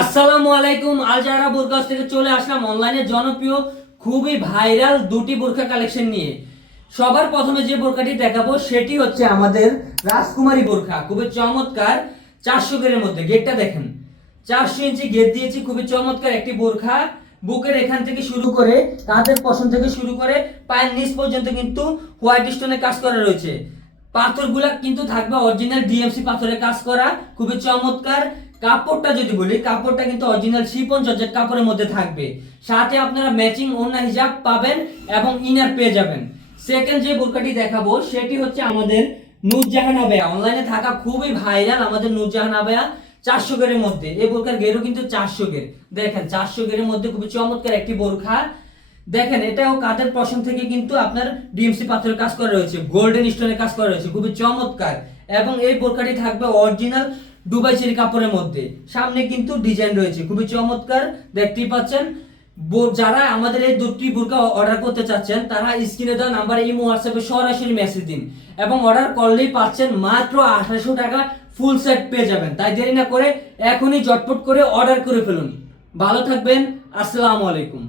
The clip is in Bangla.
আসসালামু আলাইকুম। আল জাহরা বোরকা হাউস থেকে চলে আসলাম অনলাইনে জনপ্রিয় খুবই ভাইরাল দুটি বোরকা কালেকশন নিয়ে। সবার প্রথমে যে বোরকাটি দেখাবো সেটি হচ্ছে আমাদের রাজকুমারী বোরকা, খুবই চমৎকার। 400 গেরের মধ্যে গেটটা দেখেন, 400 ইঞ্চি গেট দিয়েছি, খুবই চমৎকার একটি বোরকা। বুকের এখান থেকে শুরু করে কাঁধের পশম থেকে শুরু করে পায়ের নিচ পর্যন্ত কিন্তু হোয়াইট স্টোনে কাজ করা রয়েছে। পাথরগুলা কিন্তু থাকবে অরিজিনাল ডিএমসি পাথরের কাজ করা, খুবই চমৎকার। কাপড়টা যদি বলি, কাপড়টা কিন্তু অরিজিনাল শিফন জর্জেট কাপড়ের মধ্যে থাকবে। সাথে আপনারা ম্যাচিং ওড়না হিজাব পাবেন এবং ইনার পেয়ে যাবেন। সেকেন্ড যে বোরকাটি দেখাবো সেটি হচ্ছে আমাদের নূরজাহান আবেয়া, অনলাইনে থাকা খুবই ভাইরাল আমাদের নূরজাহান আবেয়া 400 গেরের মধ্যে। এই বোরকার গেরও কিন্তু 400 গের, দেখেন 400 গেরের মধ্যে খুবই চমৎকার একটি বোরকা। দেখেন এটাও কাঁধের পশম থেকে কিন্তু আপনার ডিএমসি পাথরের কাজ করা রয়েছে, গোল্ডেন স্টোনের কাজ করা রয়েছে, খুবই চমৎকার। এবং এই বোরকাটি থাকবে অরিজিনাল দুবাই চেরি কাপড়ের মধ্যে, সামনে কিন্তু ডিজাইন রয়েছে, খুবই চমৎকার দেখতেই পাচ্ছেন। যারা আমাদের এই দুটি বোরকা অর্ডার করতে চাচ্ছেন তারা স্ক্রিনে দেওয়া নাম্বারে ইমো হোয়াটসঅ্যাপে সরাসরি মেসেজ দিন এবং অর্ডার করলেই পাচ্ছেন মাত্র 2800 টাকা ফুল সেট পেয়ে যাবেন। তাই দেরি না করে এখনই ঝটপট করে অর্ডার করে ফেলুন। ভালো থাকবেন, আসসালামু আলাইকুম।